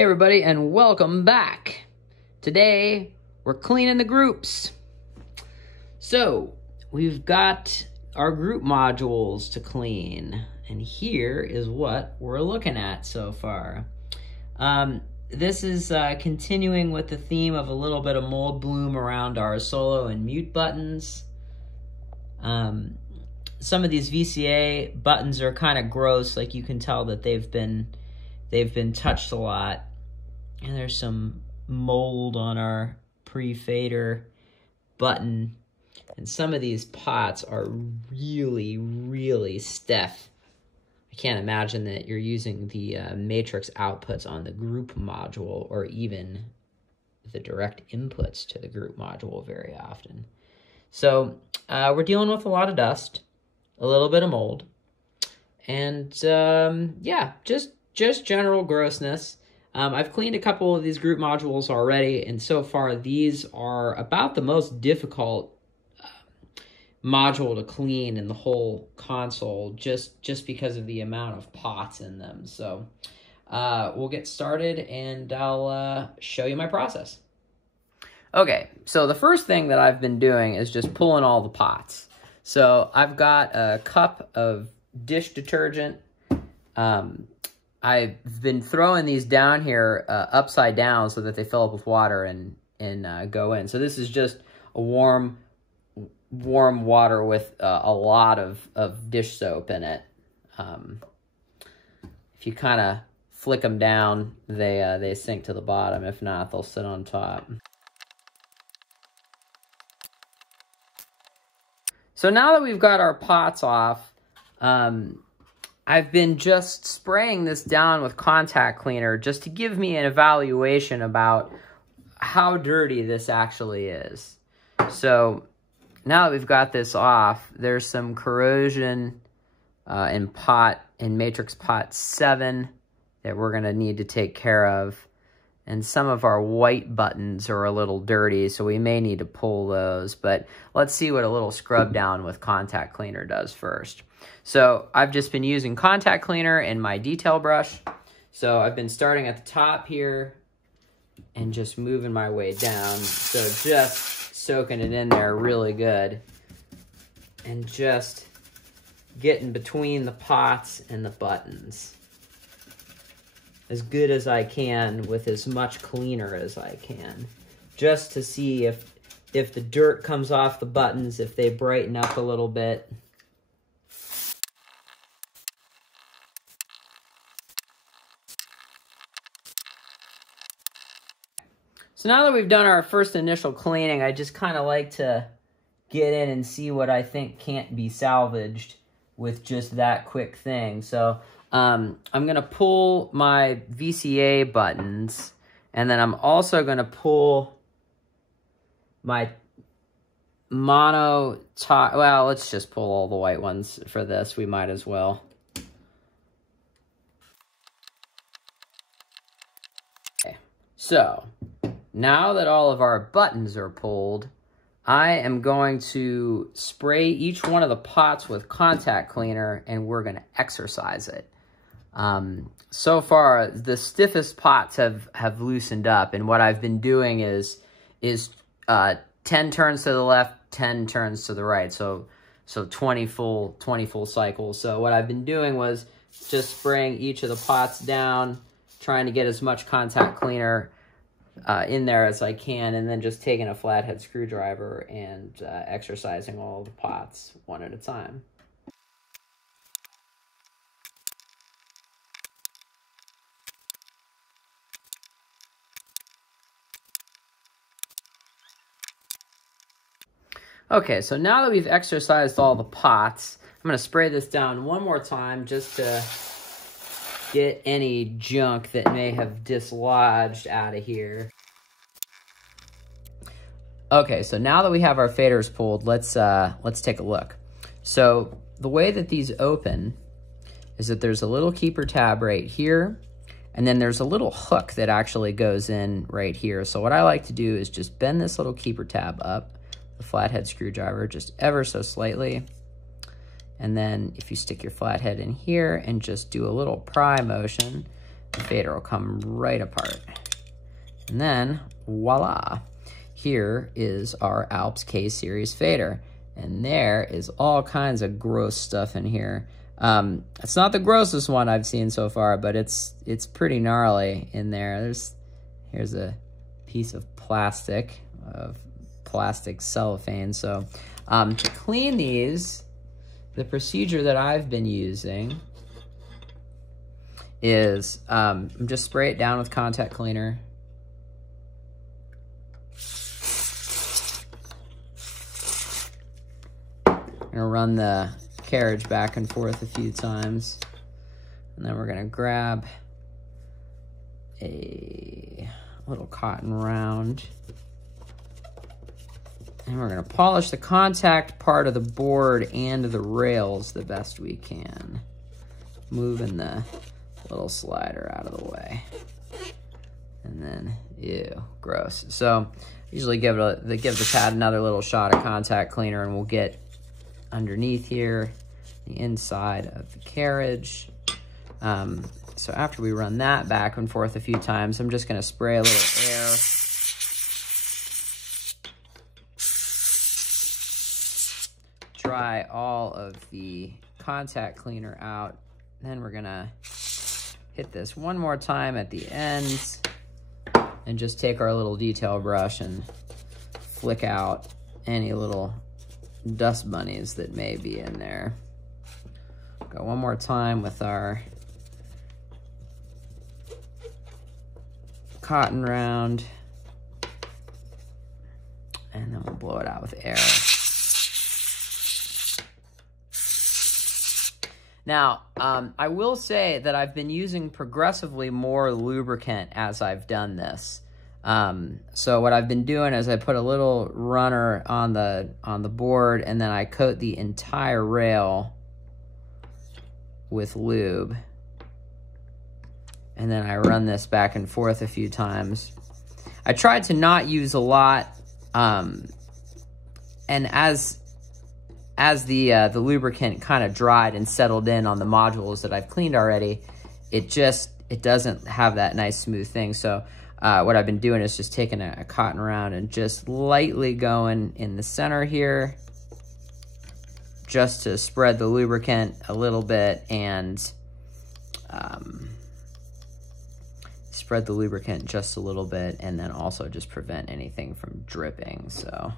Hey everybody, and welcome back. Today we're cleaning the groups. So we've got our group modules to clean, and here is what we're looking at so far. This is continuing with the theme of a little bit of mold bloom around our solo and mute buttons. Some of these VCA buttons are kind of gross, like you can tell that they've been touched a lot, and there's some mold on our pre-fader button, and some of these pots are really stiff. I can't imagine that you're using the matrix outputs on the group module or even the direct inputs to the group module very often. So we're dealing with a lot of dust, a little bit of mold, and yeah, just general grossness. I've cleaned a couple of these group modules already, and so far these are about the most difficult module to clean in the whole console, just because of the amount of pots in them. So we'll get started, and I'll show you my process. Okay, so the first thing that I've been doing is just pulling all the pots. So I've got a cup of dish detergent. I've been throwing these down here upside down so that they fill up with water and go in. So this is just a warm water with a lot of dish soap in it. If you kind of flick them down, they sink to the bottom. If not, they'll sit on top. So now that we've got our pots off, I've been just spraying this down with contact cleaner just to give me an evaluation about how dirty this actually is. So now that we've got this off, there's some corrosion in matrix pot 7 that we're going to need to take care of. And some of our white buttons are a little dirty, so we may need to pull those. But let's see what a little scrub down with contact cleaner does first. So I've just been using contact cleaner in my detail brush. So I've been starting at the top here and just moving my way down. So just soaking it in there really good and just getting between the pots and the buttons as good as I can with as much cleaner as I can, just to see if the dirt comes off the buttons, if they brighten up a little bit. So now that we've done our first initial cleaning, I just kind of like to get in and see what I think can't be salvaged with just that quick thing. So I'm going to pull my VCA buttons, and then I'm also going to pull my mono top. Well, let's just pull all the white ones for this. We might as well. Okay, so now that all of our buttons are pulled, I am going to spray each one of the pots with contact cleaner, and we're going to exercise it. So far, the stiffest pots have loosened up, and what I've been doing is 10 turns to the left, 10 turns to the right, so 20 full cycles. So what I've been doing was just spraying each of the pots down, trying to get as much contact cleaner in there as I can, and then just taking a flathead screwdriver and exercising all the pots one at a time. Okay, so now that we've exercised all the pots, I'm going to spray this down one more time just to get any junk that may have dislodged out of here. Okay, so now that we have our faders pulled, let's take a look. So the way that these open is that there's a little keeper tab right here, and then there's a little hook that actually goes in right here. So what I like to do is just bend this little keeper tab up, the flathead screwdriver, just ever so slightly. And then if you stick your flathead in here and just do a little pry motion, the fader will come right apart. And then, voila, here is our Alps K-Series fader. And there is all kinds of gross stuff in here. It's not the grossest one I've seen so far, but it's pretty gnarly in there. Here's a piece of plastic cellophane. So to clean these, the procedure that I've been using is just spray it down with contact cleaner. I'm gonna run the carriage back and forth a few times, and then we're gonna grab a little cotton round, and we're gonna polish the contact part of the board and the rails the best we can, moving the little slider out of the way. And then, ew, gross. So usually give the pad another little shot of contact cleaner, and we'll get underneath here, the inside of the carriage. So after we run that back and forth a few times, I'm just gonna spray a little air. Dry all of the contact cleaner out. Then we're gonna hit this one more time at the ends and just take our little detail brush and flick out any little dust bunnies that may be in there. Go one more time with our cotton round, and then we'll blow it out with air. Now, I will say that I've been using progressively more lubricant as I've done this. So what I've been doing is I put a little runner on the board, and then I coat the entire rail with lube. And then I run this back and forth a few times. I tried to not use a lot, and as the lubricant kind of dried and settled in on the modules that I've cleaned already, it doesn't have that nice smooth thing. So what I've been doing is just taking a cotton round and just lightly going in the center here, just to spread the lubricant a little bit and spread the lubricant just a little bit, and then also just prevent anything from dripping. So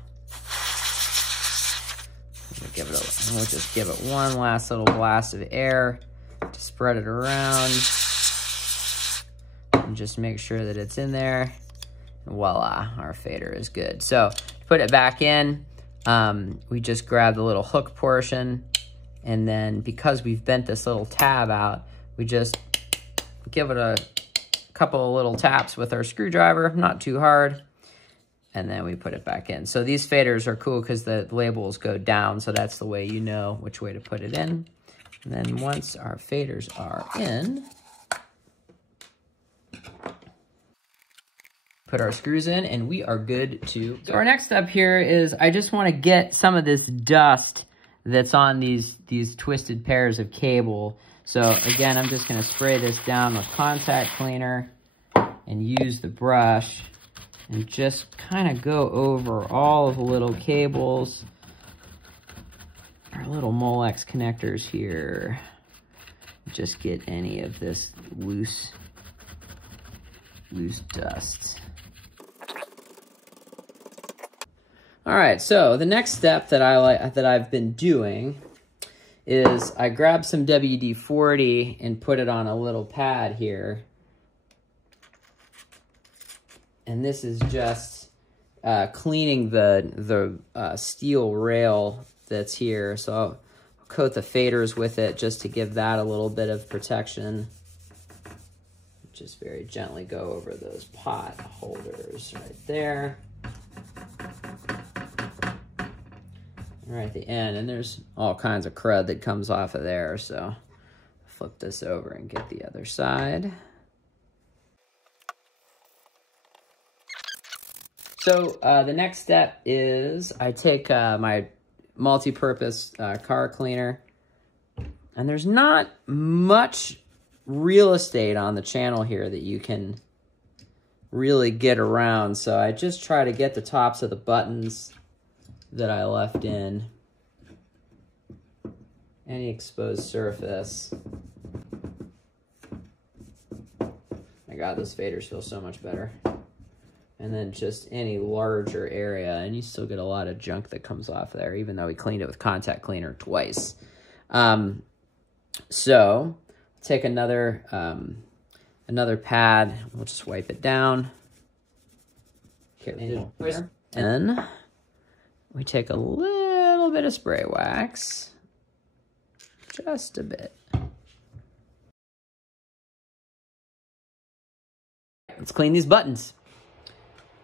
we'll just give it one last little blast of air to spread it around, and just make sure that it's in there. And voila, our fader is good. So to put it back in, we just grab the little hook portion, and then because we've bent this little tab out, we just give it a couple of little taps with our screwdriver, not too hard, and then we put it back in. So these faders are cool because the labels go down, so that's the way you know which way to put it in. And then once our faders are in, put our screws in, and we are good to go. So our next step here is I just want to get some of this dust that's on these twisted pairs of cable. So again, I'm just going to spray this down with contact cleaner and use the brush and just kind of go over all of the little cables, our little Molex connectors here. Just get any of this loose dust. All right, so the next step that I've been doing is I grab some WD-40 and put it on a little pad here. And this is just cleaning the steel rail that's here. So I'll coat the faders with it just to give that a little bit of protection. Just very gently go over those pot holders right there. Right at the end, and there's all kinds of crud that comes off of there, so flip this over and get the other side. So the next step is I take my multi-purpose car cleaner, and there's not much real estate on the channel here that you can really get around. So I just try to get the tops of the buttons that I left in. Any exposed surface. My God, those faders feel so much better. And then just any larger area, and you still get a lot of junk that comes off there, even though we cleaned it with contact cleaner twice. So take another pad. We'll just wipe it down. And we take a little bit of spray wax, just a bit. Let's clean these buttons.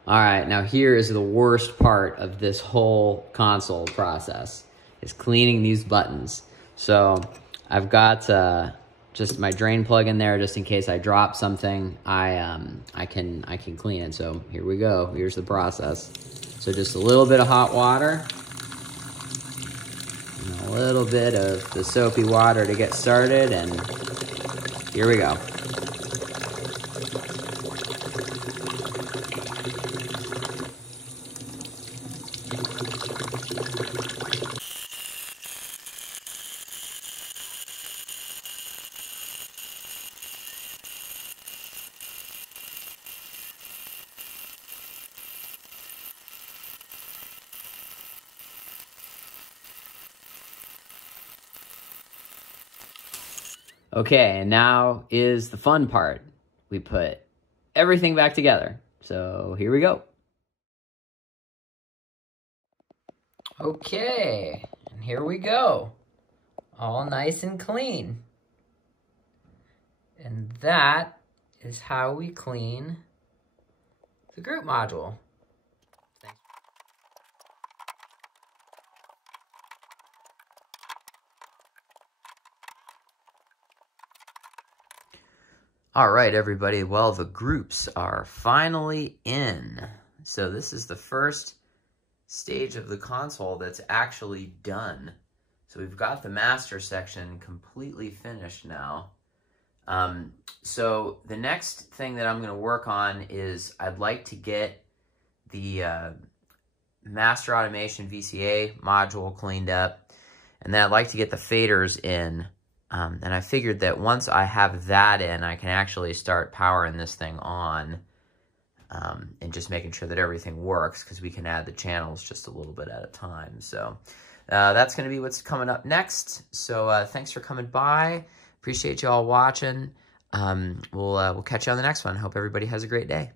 All right, now here is the worst part of this whole console process, is cleaning these buttons. So I've got just my drain plug in there just in case I drop something. I can clean it. So here we go. Here's the process. So just a little bit of hot water and a little bit of the soapy water to get started, and here we go. Okay, and now is the fun part. We put everything back together. So here we go. Okay, and here we go. All nice and clean. And that is how we clean the group module. All right, everybody. Well, the groups are finally in. So this is the first stage of the console that's actually done. So we've got the master section completely finished now. So the next thing that I'm going to work on is I'd like to get the master automation VCA module cleaned up, and then I'd like to get the faders in. And I figured that once I have that in, I can actually start powering this thing on and just making sure that everything works, because we can add the channels just a little bit at a time. So that's going to be what's coming up next. So thanks for coming by. Appreciate you all watching. We'll catch you on the next one. Hope everybody has a great day.